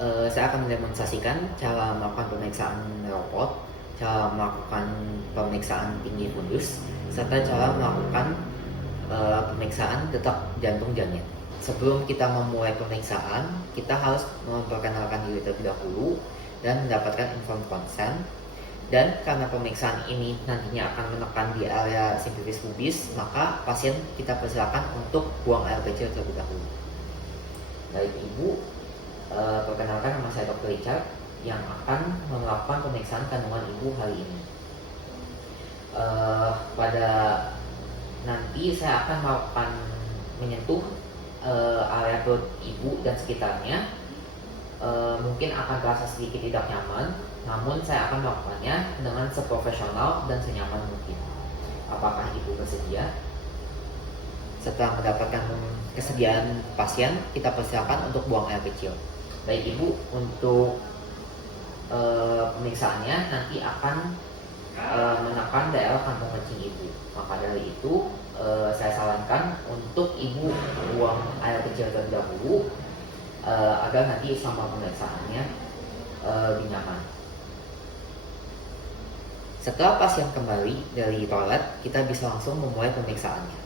Saya akan mendemonstrasikan cara melakukan pemeriksaan robot, cara melakukan pemeriksaan tinggi fundus, serta cara melakukan pemeriksaan detak jantung janin. Sebelum kita memulai pemeriksaan, kita harus memperkenalkan diri terlebih dahulu dan mendapatkan inform consent. Dan karena pemeriksaan ini nantinya akan menekan di area simplicis pubis, maka pasien kita persilakan untuk buang air kecil terlebih dahulu. Baik Ibu, perkenalkan, nama saya Dr. Richard yang akan melakukan pemeriksaan kandungan Ibu hari ini. Pada nanti saya akan melakukan menyentuh area perut Ibu dan sekitarnya. Mungkin akan terasa sedikit tidak nyaman, namun saya akan melakukannya dengan seprofesional dan senyaman mungkin. Apakah Ibu bersedia? Setelah mendapatkan kesediaan pasien, kita persilakan untuk buang air kecil. Baik Ibu, untuk pemeriksaannya nanti akan menekan daerah kantong kencing Ibu. Maka dari itu saya sarankan untuk Ibu buang air kecil terlebih dahulu agar nanti selama pemeriksaannya lebih nyaman. Setelah pasien kembali dari toilet, kita bisa langsung memulai pemeriksaannya.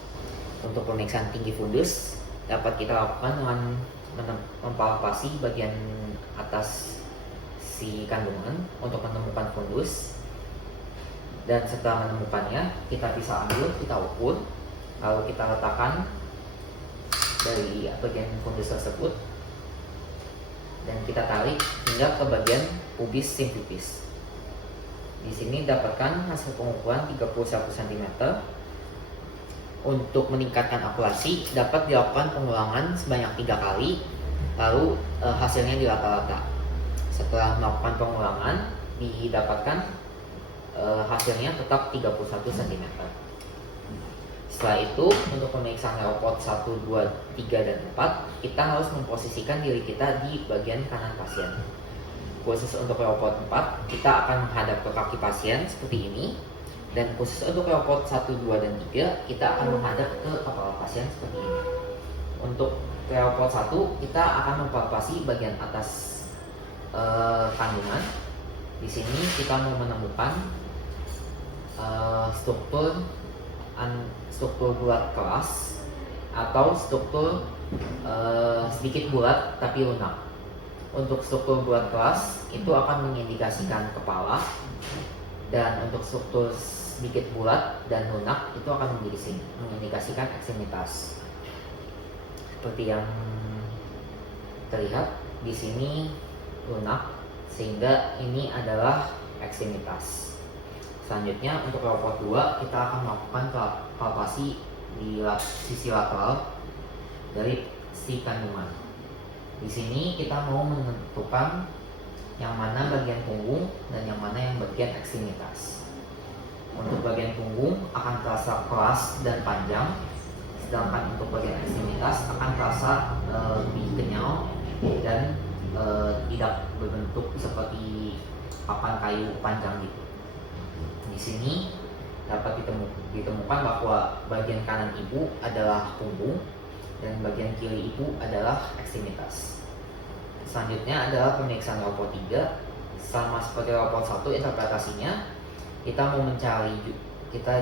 Untuk pemeriksaan tinggi fundus dapat kita lakukan dengan mempalpasi bagian atas si kandungan untuk menemukan fundus. Dan setelah menemukannya, kita bisa ambil, kita ukur, lalu kita letakkan dari bagian fundus tersebut dan kita tarik hingga ke bagian pubis simplicis. Di sini dapatkan hasil pengukuran 31 cm. Untuk meningkatkan akurasi dapat dilakukan pengulangan sebanyak 3 kali, lalu hasilnya dirata-rata. Setelah melakukan pengulangan didapatkan hasilnya tetap 31 cm. Setelah itu, untuk pemeriksaan robot 1, 2, 3, dan 4, kita harus memposisikan diri kita di bagian kanan pasien. Khusus untuk robot 4, kita akan menghadap ke kaki pasien seperti ini. Dan khusus untuk robot 1, 2, dan 3, kita akan menghadap ke kepala pasien seperti ini. Untuk robot 1, kita akan mempalpasi bagian atas kandungan. Di sini kita mau menemukan struktur bulat keras atau struktur sedikit bulat tapi lunak. Untuk struktur bulat keras itu akan mengindikasikan kepala, dan untuk struktur sedikit bulat dan lunak itu akan mengindikasikan ekstremitas. Seperti yang terlihat di sini lunak, sehingga ini adalah ekstremitas. Selanjutnya untuk robot 2, kita akan melakukan palpasi di sisi lateral dari si kandungan. Di sini kita mau menentukan yang mana bagian punggung dan yang mana yang bagian ekstremitas. Untuk bagian punggung akan terasa keras dan panjang, sedangkan untuk bagian ekstremitas akan terasa lebih kenyal dan tidak berbentuk seperti papan kayu panjang gitu. Di sini dapat ditemukan bahwa bagian kanan Ibu adalah punggung dan bagian kiri Ibu adalah ekstremitas. Selanjutnya adalah pemeriksaan robot 3. Sama seperti robot 1, interpretasinya kita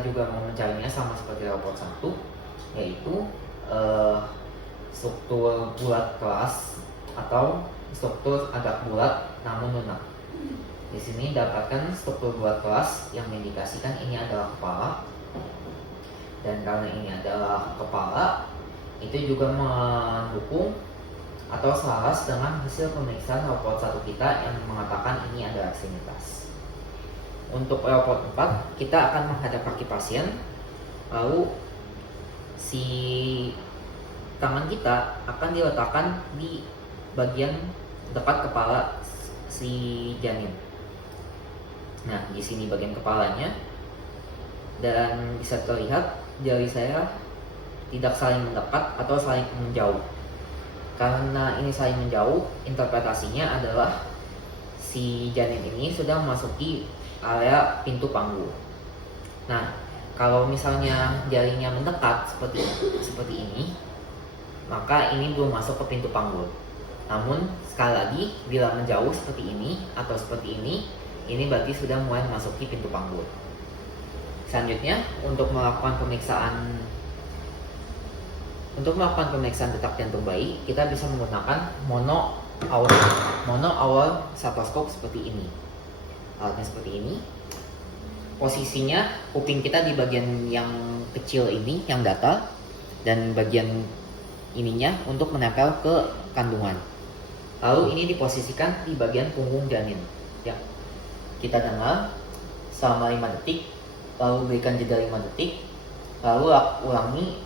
juga mau mencarinya sama seperti robot 1, yaitu struktur bulat keras atau struktur agak bulat namun lunak. Di sini dapatkan struktur bulat keras yang mengindikasikan ini adalah kepala, dan karena ini adalah kepala, itu juga mendukung atau selaras dengan hasil pemeriksaan robot 1 kita yang mengatakan ini adalah ekstremitas. Untuk robot 4, kita akan menghadap kaki pasien, lalu si tangan kita akan diletakkan di bagian dekat kepala si janin. Nah, di sini bagian kepalanya, dan bisa terlihat jari saya tidak saling mendekat atau saling menjauh. Karena ini saling menjauh, interpretasinya adalah si janin ini sudah memasuki area pintu panggul. Nah, kalau misalnya jarinya mendekat seperti ini, maka ini belum masuk ke pintu panggul. Namun sekali lagi, bila menjauh seperti ini atau seperti ini berarti sudah mulai memasuki pintu panggul. Selanjutnya, untuk melakukan pemeriksaan detak jantung bayi, kita bisa menggunakan mono hour stetoskop seperti ini. Alatnya seperti ini. Posisinya kuping kita di bagian yang kecil ini, yang datar, dan bagian ininya untuk menempel ke kandungan. Lalu ini diposisikan di bagian punggung janin. Ya, kita dengar selama 5 detik, lalu berikan jeda 5 detik, lalu ulangi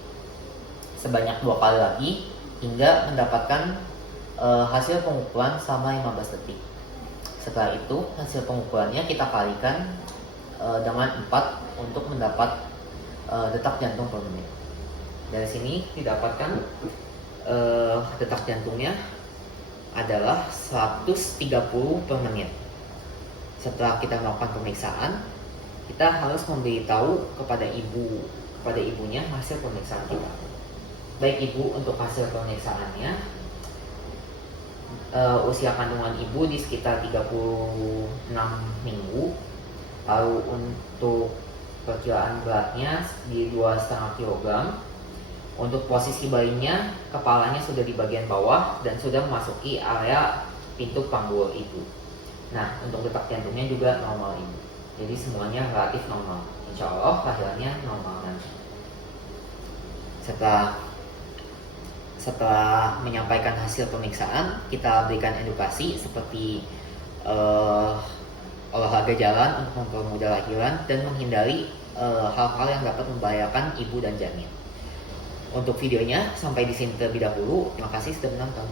sebanyak 2 kali lagi hingga mendapatkan hasil pengukuran selama 15 detik. Setelah itu hasil pengukurannya kita kalikan dengan 4 untuk mendapat detak jantung per menit. Dari sini didapatkan detak jantungnya adalah 130 per menit. Setelah kita melakukan pemeriksaan, kita harus memberitahu kepada ibunya hasil pemeriksaan kita. Baik ibu, untuk hasil pemeriksaannya, usia kandungan ibu di sekitar 36 minggu. Lalu untuk perkiraan beratnya di 2,5 kg. Untuk posisi bayinya, kepalanya sudah di bagian bawah dan sudah memasuki area pintu panggul ibu. Nah, untuk detak jantungnya juga normal ibu. Jadi semuanya relatif normal. Insya Allah lahirannya normal nanti. Setelah menyampaikan hasil pemeriksaan, kita berikan edukasi seperti olahraga jalan untuk mempermudah lahiran dan menghindari hal-hal yang dapat membahayakan ibu dan janin. Untuk videonya sampai di sini terlebih dahulu. Terima kasih sudah menonton.